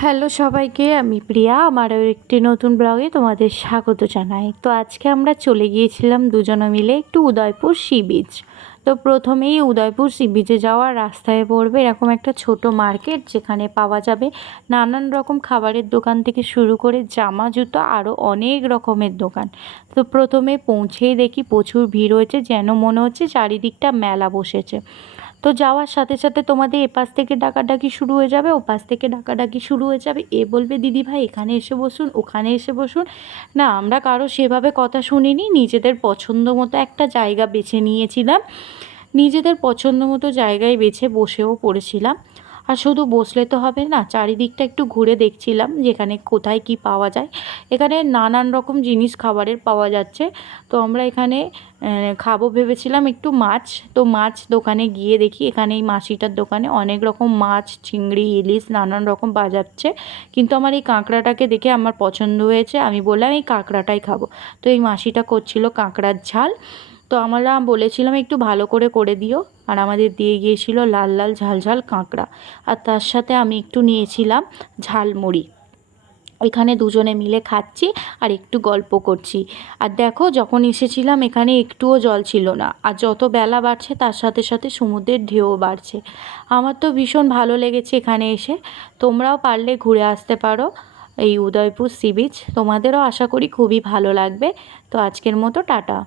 Hello সবাইকে, আমি প্রিয়া। আমার আরও একটি নতুন ব্লগে তোমাদের স্বাগত জানাই। তো আজকে আমরা চলে গিয়েছিলাম দুজনে মিলে একটু উদয়পুর সি বিচ। তো প্রথমেই উদয়পুর সি বিচে যাওয়ার রাস্তায় পড়বে এরকম একটা ছোট মার্কেট, যেখানে পাওয়া যাবে নানান রকম খাবারের দোকান থেকে শুরু করে জামা জুতো আরও অনেক রকমের দোকান। তো প্রথমে পৌঁছেই দেখি প্রচুর ভিড় হয়েছে, যেন মনে হচ্ছে চারিদিকটা মেলা বসেছে। তো যাওয়ার সাথে সাথে তোমাদের এপাশ থেকে ডাকাডাকি শুরু হয়ে যাবে, ওপাশ থেকে ডাকাডাকি শুরু হয়ে যাবে। এ বলবে দিদি ভাই এখানে এসে বসুন, ওখানে এসে বসুন। না, আমরা কারো সেভাবে কথা শুনিনি, নিজেদের পছন্দ মতো একটা জায়গা বেছে নিয়েছিলাম। নিজেদের পছন্দ মতো জায়গায় বেছে বসেও পড়েছিলাম। আর শুধু বসলে তো হবে না, চারিদিকটা একটু ঘুরে দেখছিলাম যেখানে কোথায় কি পাওয়া যায়। এখানে নানান রকম জিনিস খাবারের পাওয়া যাচ্ছে। তো আমরা এখানে খাবো ভেবেছিলাম একটু মাছ। তো মাছ দোকানে গিয়ে দেখি এখানে এই মাসিটার দোকানে অনেক রকম মাছ, চিংড়ি, ইলিশ নানান রকম পাওয়া যাচ্ছে। কিন্তু আমার এই কাঁকড়াটাকে দেখে আমার পছন্দ হয়েছে, আমি বললাম এই কাঁকড়াটাই খাবো। তো এই মাসিটা করছিল কাঁকড়ার ঝাল। তো আমরা বলেছিলাম একটু ভালো করে করে দিও, আর আমাদের দিয়ে গিয়েছিল লাল লাল ঝাল ঝাল কাঁকড়া। আর তার সাথে আমি একটু নিয়েছিলাম ঝালমুড়ি। এখানে দুজনে মিলে খাচ্ছি আর একটু গল্প করছি। আর দেখো, যখন এসেছিলাম এখানে একটুও জল ছিল না, আর যত বেলা বাড়ছে তার সাথে সাথে সমুদ্রের ঢেউও বাড়ছে। আমার তো ভীষণ ভালো লেগেছে এখানে এসে। তোমরাও পারলে ঘুরে আসতে পারো এই উদয়পুর সি বিচ, তোমাদেরও আশা করি খুবই ভালো লাগবে। তো আজকের মতো টাটা।